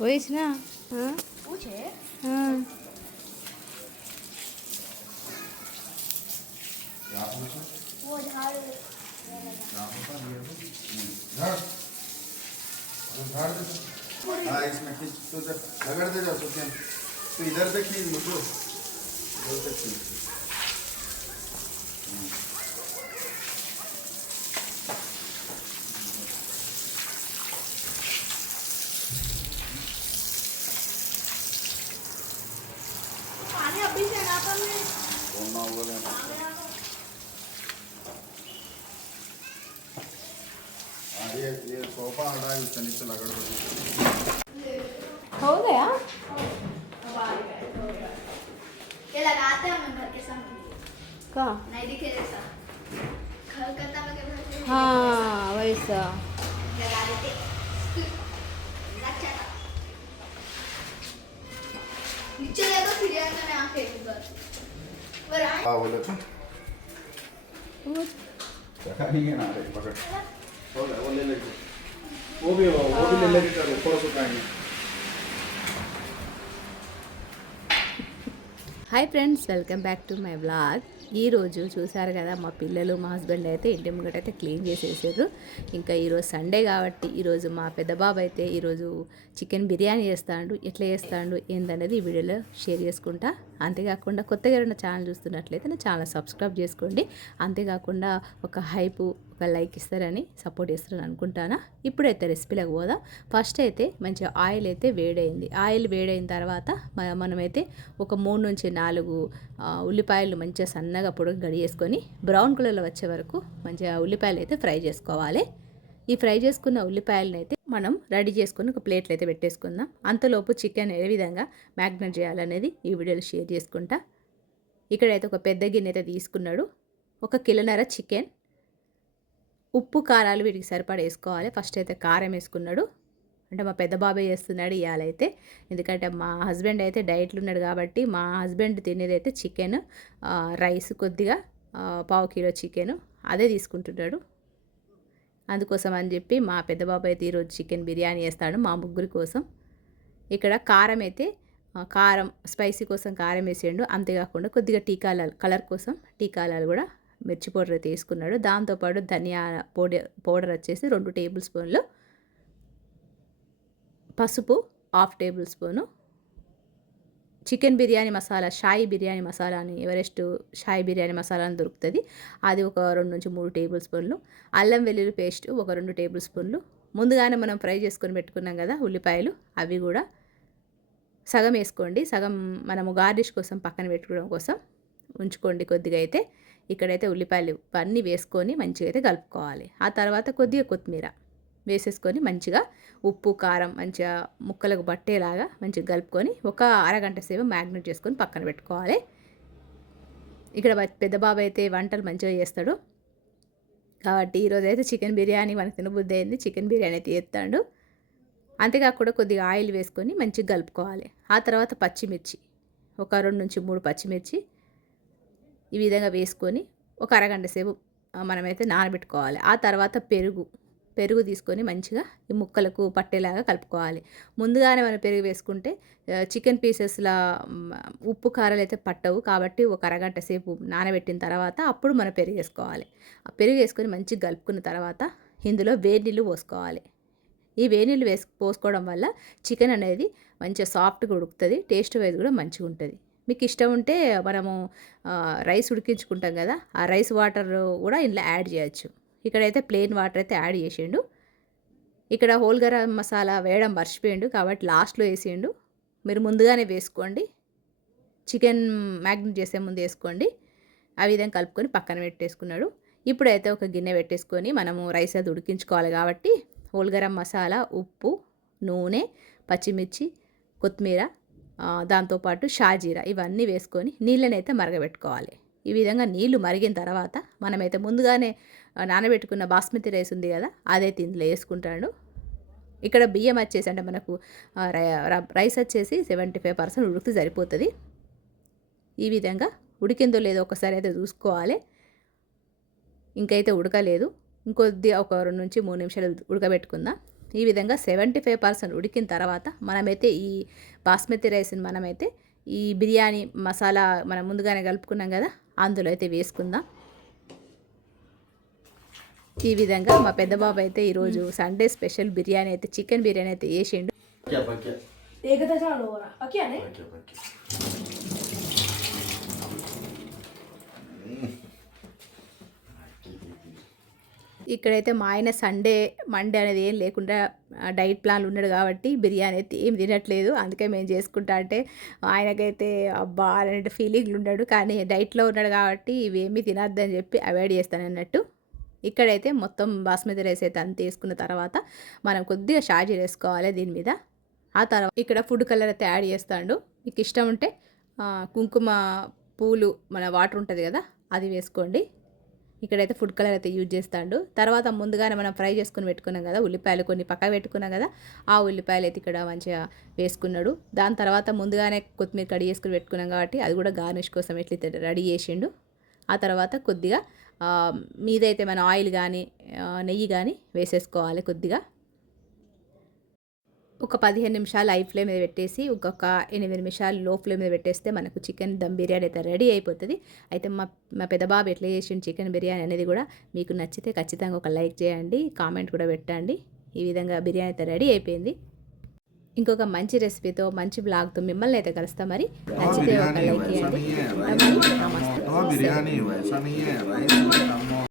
वहीच ना हाँ इसमें खींच तो रगड़ दे जाओ सुफियान तो इधर से खींच मुझको इधर से खींच पानी अभी से ना पड़े बोलना बोले ये सोफा हटा इससे नीचे लगड़ दो हो गया ये लगाते हैं हम घर के सामने का नहीं दिखे जैसा घर करता लगे घर के हाँ वैसा लगा देते अच्छा था नीचे ले तो फिर यार मैंने आंखें उधर पर आए हाँ बोले तो जगह नहीं है ना रे पकड़ हो गया वो ले लेंगे वो भी ले लेके करो थोड़ा सुखाएंगे hi friends, welcome back to my vlog. ఈరోజు చూసారు కదా, మా పిల్లలు మా హస్బెండ్ అయితే ఇంటి ముంగట అయితే క్లీన్ చేసేసారు. ఇంకా ఈరోజు సండే కాబట్టి ఈరోజు మా పెద్ద బాబు అయితే ఈరోజు చికెన్ బిర్యానీ చేస్తాడు. ఎట్లా చేస్తాడు ఏందనేది ఈ వీడియోలో షేర్ చేసుకుంటా. అంతేకాకుండా కొత్తగా ఎవరైనా ఛానల్ చూస్తున్నట్లయితే నా ఛానల్ సబ్స్క్రైబ్ చేసుకోండి. అంతేకాకుండా ఒక హైపు ఒక లైక్ ఇస్తారని సపోర్ట్ చేస్తారని అనుకుంటానా. ఇప్పుడైతే రెసిపీలకు పోదాం. ఫస్ట్ అయితే మంచిగా ఆయిల్ అయితే వేడైంది. ఆయిల్ వేడైన తర్వాత మనమైతే ఒక 3 నుంచి 4 ఉల్లిపాయలు మంచిగా సన్నగా పొడుగు గడియేసుకొని బ్రౌన్ కలర్లో వచ్చే వరకు మంచిగా ఉల్లిపాయలు అయితే ఫ్రై చేసుకోవాలి. ఈ ఫ్రై చేసుకున్న ఉల్లిపాయలను అయితే మనం రెడీ చేసుకుని ఒక ప్లేట్లు అయితే పెట్టేసుకుందాం. అంతలోపు చికెన్ ఏ విధంగా మ్యాగ్నేట్ చేయాలనేది ఈ వీడియోలో షేర్ చేసుకుంటా. ఇక్కడైతే ఒక పెద్ద గిన్నె అయితే తీసుకున్నాడు. 1 కిలోన్నర చికెన్, ఉప్పు కారాలు వీటికి సరిపడా వేసుకోవాలి. ఫస్ట్ అయితే కారం వేసుకున్నాడు. అంటే మా పెద్ద బాబాయ్ చేస్తున్నాడు ఇవాళైతే. ఎందుకంటే మా హస్బెండ్ అయితే డైట్లో ఉన్నాడు కాబట్టి మా హస్బెండ్ తినేది అయితే చికెన్, రైస్ కొద్దిగా 1/2 కిలో చికెన్ అదే తీసుకుంటున్నాడు. అందుకోసం అని చెప్పి మా పెద్ద బాబాయ్ అయితే ఈరోజు చికెన్ బిర్యానీ చేస్తాడు మా ముగ్గురి కోసం. ఇక్కడ కారం అయితే కారం స్పైసీ కోసం కారం వేసేయండు. అంతేకాకుండా కొద్దిగా కలర్ కోసం టీకాలాలు కూడా మిర్చి పౌడర్ అయితే వేసుకున్నాడు. దాంతోపాటు ధనియా పౌడర్ వచ్చేసి 2 టేబుల్ స్పూన్లు, పసుపు 1/2 table spoon, chicken biryani masala, shahi biryani masala అని ఎవరెస్ట్ షాయి బిర్యానీ మసాలా అని దొరుకుతుంది, అది ఒక 2 నుంచి 3 టేబుల్ స్పూన్లు, అల్లం వెల్లుల్లి పేస్ట్ ఒక 2 టేబుల్ స్పూన్లు, ముందుగానే మనం ఫ్రై చేసుకొని పెట్టుకున్నాం కదా ఉల్లిపాయలు, అవి కూడా సగం వేసుకోండి. సగం మనము గార్నిష్ కోసం పక్కన పెట్టుకోవడం కోసం ఉంచుకోండి కొద్దిగా. అయితే ఇక్కడైతే ఉల్లిపాయలు అన్నీ వేసుకొని మంచిగా అయితే కలుపుకోవాలి. ఆ తర్వాత కొద్దిగా కొత్తిమీర వేసేసుకొని మంచిగా ఉప్పు కారం మంచిగా ముక్కలకు పట్టేలాగా మంచిగా కలుపుకొని ఒక అరగంట సేపు మ్యాగ్నేట్ చేసుకొని పక్కన పెట్టుకోవాలి. ఇక్కడ పెద్ద బాబు అయితే వంటలు మంచిగా చేస్తాడు కాబట్టి ఈరోజు అయితే చికెన్ బిర్యానీ మనకు తినబుద్ధి అయింది, చికెన్ బిర్యానీ అయితే చేస్తాడు. అంతేకాకుండా కొద్దిగా ఆయిల్ వేసుకొని మంచిగా కలుపుకోవాలి. ఆ తర్వాత పచ్చిమిర్చి ఒక 2 నుంచి 3 పచ్చిమిర్చి ఈ విధంగా వేసుకొని ఒక అరగంట సేపు మనమైతే నానబెట్టుకోవాలి. ఆ తర్వాత పెరుగు తీసుకొని మంచిగా ఈ ముక్కలకు పట్టేలాగా కలుపుకోవాలి. ముందుగానే మనం పెరుగు వేసుకుంటే చికెన్ పీసెస్లా ఉప్పు కారాలు అయితే పట్టవు కాబట్టి ఒక అరగంట సేపు నానబెట్టిన తర్వాత అప్పుడు మనం పెరుగు వేసుకోవాలి. ఆ పెరుగు వేసుకొని మంచిగా కలుపుకున్న తర్వాత ఇందులో వేడి నీళ్ళు పోసుకోవాలి. ఈ వేడి నీళ్ళు పోసుకోవడం వల్ల చికెన్ అనేది మంచిగా సాఫ్ట్గా ఉడుకుతుంది, టేస్ట్ వైజ్ కూడా మంచిగా ఉంటుంది. మీకు ఇష్టం ఉంటే మనము రైస్ ఉడికించుకుంటాం కదా, ఆ రైస్ వాటర్ కూడా ఇందులో యాడ్ చేయొచ్చు. ఇక్కడైతే ప్లెయిన్ వాటర్ అయితే యాడ్ చేసిండు. ఇక్కడ హోల్ గరం మసాలా వేయడం మర్చిపోయిండు కాబట్టి లాస్ట్లో వేసిండు. మీరు ముందుగానే వేసుకోండి, చికెన్ మ్యాగ్నేట్ చేసే ముందు వేసుకోండి. ఆ విధంగా కలుపుకొని పక్కన పెట్టేసుకున్నాడు. ఇప్పుడైతే ఒక గిన్నె పెట్టేసుకొని మనము రైస్ అది ఉడికించుకోవాలి కాబట్టి హోల్ గరం మసాలా, ఉప్పు, నూనె, పచ్చిమిర్చి, కొత్తిమీర, దాంతోపాటు షాజీరా ఇవన్నీ వేసుకొని నీళ్ళని అయితే మరగబెట్టుకోవాలి. ఈ విధంగా నీళ్లు మరిగిన తర్వాత మనమైతే ముందుగానే నానబెట్టుకున్న బాస్మతి రైస్ ఉంది కదా, అదైతే ఇందులో వేసుకుంటాడు. ఇక్కడ బియ్యం వచ్చేసి అంటే మనకు రైస్ వచ్చేసి 75% ఉడికితే సరిపోతుంది. ఈ విధంగా ఉడికిందో లేదో ఒకసారి అయితే చూసుకోవాలి. ఇంకైతే ఉడకలేదు. ఇంకొద్ది ఒక 2 నుంచి 3 నిమిషాలు ఉడకబెట్టుకుందాం. ఈ విధంగా 75% ఉడికిన తర్వాత మనమైతే ఈ బాస్మతి రైస్ని మనమైతే ఈ బిర్యానీ మసాలా మనం ముందుగానే కలుపుకున్నాం కదా, అందులో అయితే వేసుకుందాం. ఈ విధంగా మా పెద్ద బాబు అయితే ఈరోజు సండే స్పెషల్ బిర్యానీ అయితే చికెన్ బిర్యానీ అయితే వేసిండు. ఇక్కడైతే మా ఆయన మండే అనేది ఏం లేకుండా డైట్ ప్లాన్లు ఉన్నాడు కాబట్టి బిర్యానీ అయితే ఏం తినట్లేదు. అందుకే మేము చేసుకుంటా అంటే ఆయనకైతే అబ్బా అలాంటి ఫీలింగ్లు ఉన్నాడు. కానీ డైట్లో ఉన్నాడు కాబట్టి ఇవేమీ తినద్దని చెప్పి అవాయిడ్ చేస్తాను అన్నట్టు. ఇక్కడైతే మొత్తం బాస్మతి రైస్ అయితే అంత వేసుకున్న తర్వాత మనం కొద్దిగా షాజీరా వేసుకోవాలి దీని మీద. ఆ తర్వాత ఇక్కడ ఫుడ్ కలర్ అయితే యాడ్ చేస్తాడు. మీకు ఇష్టం ఉంటే కుంకుమ పూలు మన వాటర్ ఉంటుంది కదా, అది వేసుకోండి. ఇక్కడైతే ఫుడ్ కలర్ అయితే యూజ్ చేస్తాడు. తర్వాత ముందుగానే మనం ఫ్రై చేసుకుని పెట్టుకున్నాం కదా, ఉల్లిపాయలు కొన్ని పక్క పెట్టుకున్నాం కదా, ఆ ఉల్లిపాయలు అయితే ఇక్కడ మంచిగా వేసుకున్నాడు. దాని తర్వాత ముందుగానే కొత్తిమీర కడిగి చేసుకుని పెట్టుకున్నాం కాబట్టి అది కూడా గార్నిష్ కోసం ఎట్లయితే రెడీ చేసిండు. ఆ తర్వాత కొద్దిగా మీదైతే మన ఆయిల్ కానీ నెయ్యి కానీ వేసేసుకోవాలి. కొద్దిగా ఒక 15 నిమిషాలు హై ఫ్లేమ్ మీద పెట్టేసి ఇంకొక 8 నిమిషాలు లో ఫ్లేమ్ మీద పెట్టేస్తే మనకు చికెన్ దమ్ బిర్యానీ అయితే రెడీ అయిపోతుంది. అయితే మా పెద్ద బాబు ఎట్లా చేసిన చికెన్ బిర్యానీ అనేది కూడా మీకు నచ్చితే ఖచ్చితంగా ఒక లైక్ చేయండి, కామెంట్ కూడా పెట్టండి. ఈ విధంగా బిర్యానీ అయితే రెడీ అయిపోయింది. ఇంకొక మంచి రెసిపీతో మంచి బ్లాగ్తో మిమ్మల్ని అయితే కలుస్తాం. మరి నచ్చితే ఒక లైక్ చేయండి. నమస్తే.